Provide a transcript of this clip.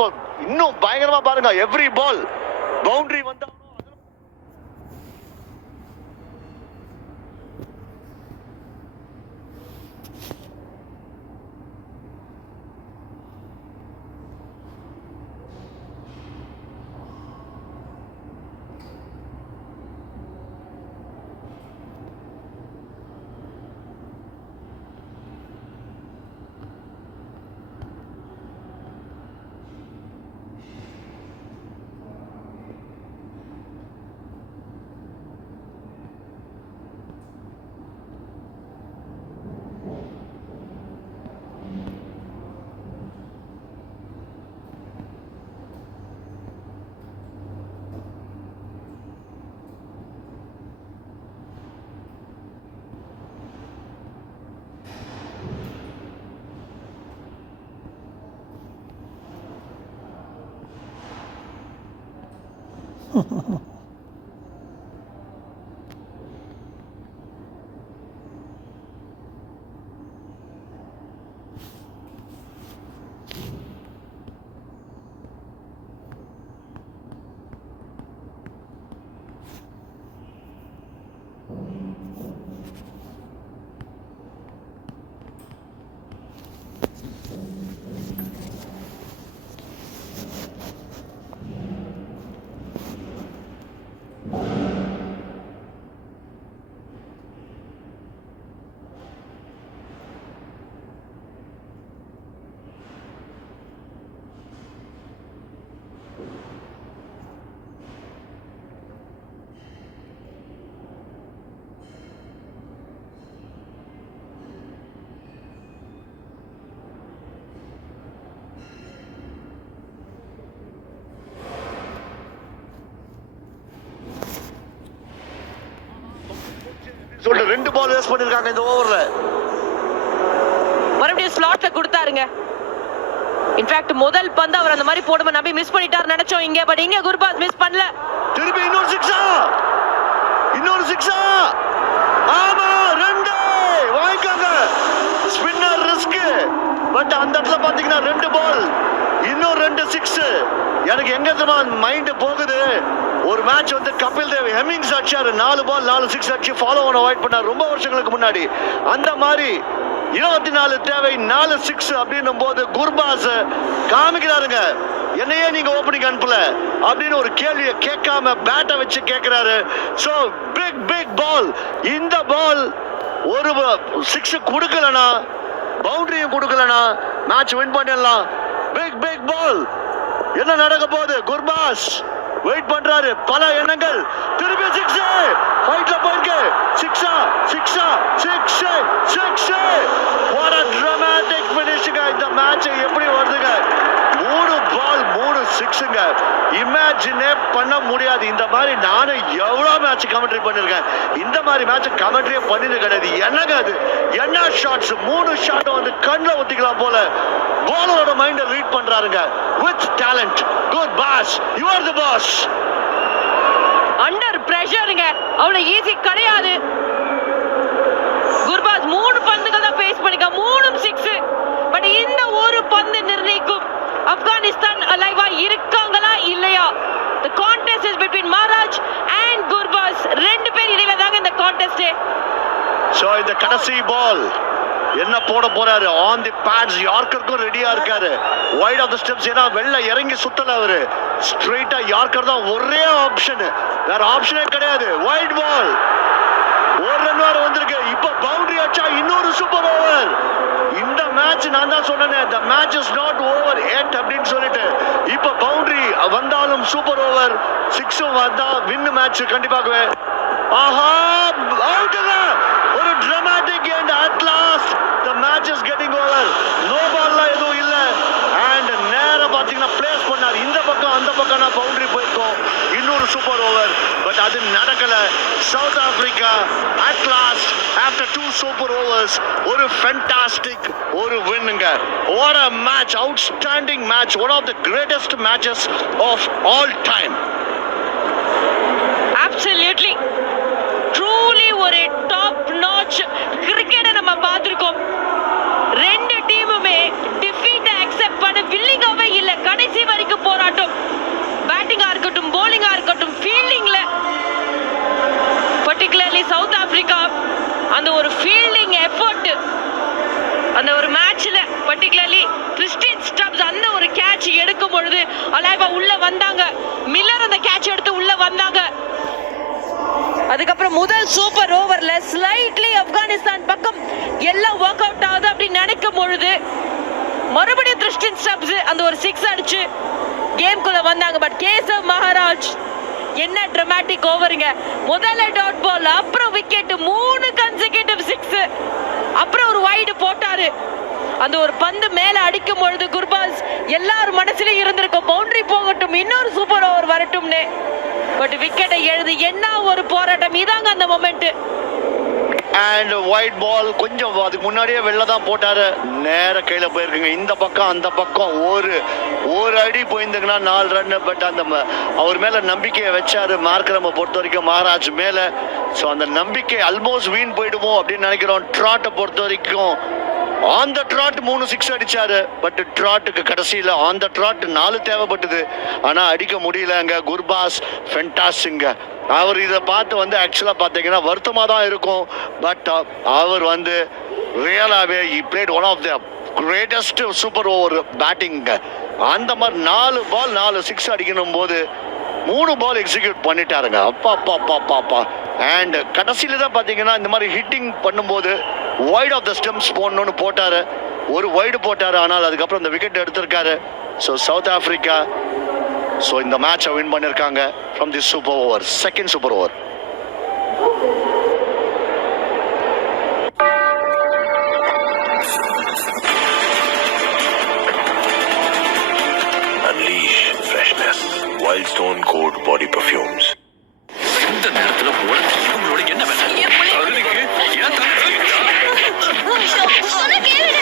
இப்போ இன்னும் பயங்கரமா பாருங்க, எவ்ரி பால் பவுண்டரி வந்தா சொல்ற 2 பால் வேஸ்ட் பண்ணிருக்காங்க இந்த ஓவர்ல. மறுபடியும் ஸ்லாட்ல கொடுத்தாருங்க. இன்ஃபேக்ட் முதல் பந்து அவர் அந்த மாதிரி போடுமா நம்பி மிஸ் பண்ணிட்டார் நினைச்சோம் இங்க. பட் இங்க குர்பாஸ் மிஸ் பண்ணல. திருப்பி இன்னொரு சிக்ஸா ஆமா 2 வாங்கிக்காங்க. Spinner risk. பட் அந்த இடத்துல பாத்தீங்கன்னா 2 பால் இன்னும் 2 சிக்ஸ். எனக்கு எங்க தெரியுமா மைண்ட் போகுது, ஒரு மேட்ச் வந்து கபில் தேவ் ஹெமிங்ஸ் அடிச்சாரு, 4 பால் 4 சிக்ஸ் அடிச்சு ஃபாலோ பண்ண அவாய்ட் பண்ணார் ரொம்ப வருஷங்களுக்கு முன்னாடி. அந்த மாதிரி 24 தேவை 4 சிக்ஸ் அப்படின்னும் போது குர்பாஸ் காமிக்கிறாருங்க, என்னையே நீங்க ஓப்பனிங் அனுப்பல அப்படின்னு ஒரு கேள்வியை கேட்காம பேட்டை வச்சு கேட்கிறாரு. சோ பிக் பால். இந்த பால் ஒரு சிக்ஸ் கொடுக்கலனா, பவுண்டரியும் கொடுக்கலனா மேட்ச் வின் பண்ணிடலாம். பிக் பால். என்ன நடக்க போகுது? குர்பாஸ் வெயிட் பண்றாரு, பல எண்ணங்கள். திருப்பி சிக்ஸ் ஃபைட்ல போயிருக்கு. சிக்ஸா what a dramatic finishing. இந்த மேட்ச் எப்படி வருதுங்க? 3 பால் 3 சிக்ஸ்ங்க. இமேஜினே பண்ண முடியாது. இந்த மாதிரி நானும் எவ்வளவு மேட்ச் கமெண்ட்ரி பண்ணிருக்கேன், இந்த மாதிரி மேட்ச் கமெண்ட்ரியே பண்ணிது கிடையாது. என்னங்க அது, என்ன ஷாட்ஸ்! 3 ஷாட் வந்து கண்ணில் ஒத்திக்கலாம் போல பாலரோட மைண்ட ரீட் பண்றாருங்க. With talent. Good boss, you are the boss. Under பிரஷருங்க, அவ்வளவு ஈஸி கிடையாது. குர்பாஸ் 3 பந்துகள் தான் பேஸ் பண்ணிக்க, 3 சிக்ஸ். பட் இந்த ஒரு பந்து நிர்ணயிக்கும் ஆப்கானிஸ்தான் அலைவா இருக்காங்களா இல்லையா. The contest is between Maharaj and Gurbaz. 2 பேர் இடையில தாங்க இந்த கான்டெஸ்ட். சோ இந்த கடைசி பால் என்ன போட போறாரு? On the bats. யார்க்கருக்கும் ரெடியா இருக்காரு. Wide of the steps. ஏன்னா வெள்ள இறங்கி சுத்தல அவரு. ஸ்ட்ரைட்டா யார்க்கர் தான் ஒரே ஆப்ஷன், வேற ஆப்ஷனே கிடையாது. Wide ball. ஒரு ரன் வர வந்திருக்கு. இப்ப பவுண்டரி அடிச்சா இன்னொரு சூப்பர் ஓவர். இந்த மேட்ச் நான் தான் சொன்னேன், the match is not over yet அப்படின்னு சொல்லிட்டு. இப்ப பவுண்டரி வந்தாலும் சூப்பர் ஓவர், சிக்ஸும் வந்தா வின் மேட்ச் கண்டிப்பாகவே. ஆஹா, அவுட்ங்க. ஒரு dramatic end at last. The match is getting over. No ball எதுவும் இல்ல. அண்ட் நேரா பாத்தீங்கன்னா பிளேஸ் பண்ணார். இந்த பக்கம் அந்த பக்கம் பவுண்டரி போயிருக்கும். இன்னொரு சூப்பர் ஓவர். பட் அது நடக்கல. South Africa at last after 2 super overs ஒரு ஃபேண்டாஸ்டிக் ஒரு வின்னுங்க. What a match. Outstanding match. One of the greatest matches of all time. Absolutely. Truly ஒரு டாப் நாட்ச் கிரிக்கெட்டை நம்ம பார்த்திருக்கோம். 2 டீமுமே டிஃபீட் அக்செப்ட் பண்ண வில்லிங்காவே இல்ல. கடைசி வரை பொழுது அலைவா உள்ள வந்தாங்க. மில்லர் அந்த கேட்ச் எடுத்து உள்ள வந்தாங்க. அதுக்கப்புறம் முதல் சூப்பர் ஓவர்ல ஸ்லைட்லி ஆப்கானிஸ்தான் பக்கம் எல்லாம் ஒர்க் அவுட் ஆகுது அப்படின்னு நினைக்கும் பொழுது மறுபடியும் திருஷ்டின் ஸ்டப்ஸ் அந்த ஒரு 6 அடிச்சு கேம்குள்ள வந்தாங்க. பட் கேசவ் மகாராஜ் என்ன டிராமாட்டிக் ஓவருங்க. முதல்ல டாட் பால், அப்புறம் விக்கெட், 3 கன்செக்யூட்டிவ் 6, அப்புறம் ஒரு வைடு போட்டாரு. அந்த ஒரு பந்து மேல அடிக்கும் பொழுது குர்பாஸ் எல்லார் மனசுலயும் இருந்திருக்கும், பவுண்டரி போகட்டும், இன்னொரு சூப்பர் ஓவர் வரட்டும்னு. பட் விக்கெட்டை எழுதி என்ன ஒரு போராட்டம். இதாங்க அந்த மொமெண்ட். அண்ட் ஒயிட் பால் கொஞ்சம் அதுக்கு முன்னாடியே வெளில தான் போட்டாரு. நேர கையில போயிருக்குங்க. இந்த பக்கம் அந்த பக்கம் ஒரு அடி போயிருந்துங்கன்னா 4 ரன். பட் அந்த அவர் மேல நம்பிக்கையை வச்சாரு மார்க்கரமை பொறுத்த வரைக்கும் மகாராஜ் மேல. ஸோ அந்த நம்பிக்கை ஆல்மோஸ்ட் வீண் போயிடுமோ அப்படின்னு நினைக்கிறோம். ட்ராட்டை பொறுத்த வரைக்கும் ஆன் த ட்ராட் 3 6 அடிச்சாரு. பட் ட்ராட்டுக்கு கடைசியில் ஆன் த ட்ராட் 4 தேவைப்பட்டது, ஆனா அடிக்க முடியலங்க. குர்பாஸ் ஃபென்டாஸ்டிங்க. அவர் இதை பார்த்து வந்து ஆக்சுவலா பார்த்தீங்கன்னா வருத்தமா தான் இருக்கும். பட் அவர் வந்து ரியலாகவே he played one of the greatest super over batting. அந்த மாதிரி 4 பால் 4 6 அடிக்கணும் போது 3 பால் எக்ஸிக்யூட் பண்ணிட்டாருங்க. அப்பா அப்பா அப்பா அப்பா அப்பா. அண்ட் கடைசியில தான் பார்த்தீங்கன்னா இந்த மாதிரி ஹிட்டிங் பண்ணும்போது வைட் ஆஃப் த ஸ்டெம்ஸ் போடணும்னு போட்டாரு. ஒரு வைடு போட்டாரு, ஆனால் அதுக்கப்புறம் இந்த விக்கெட் எடுத்திருக்காரு. ஸோ சவுத் ஆப்பிரிக்கா ஸோ இந்த மேட்சை வின் பண்ணியிருக்காங்க from the super over, second super over. Unleash freshness. Wildstone Code Body Perfumes. இந்த நேரத்துல உங்களோட என்ன வேலை? சொன்ன கேளுடா.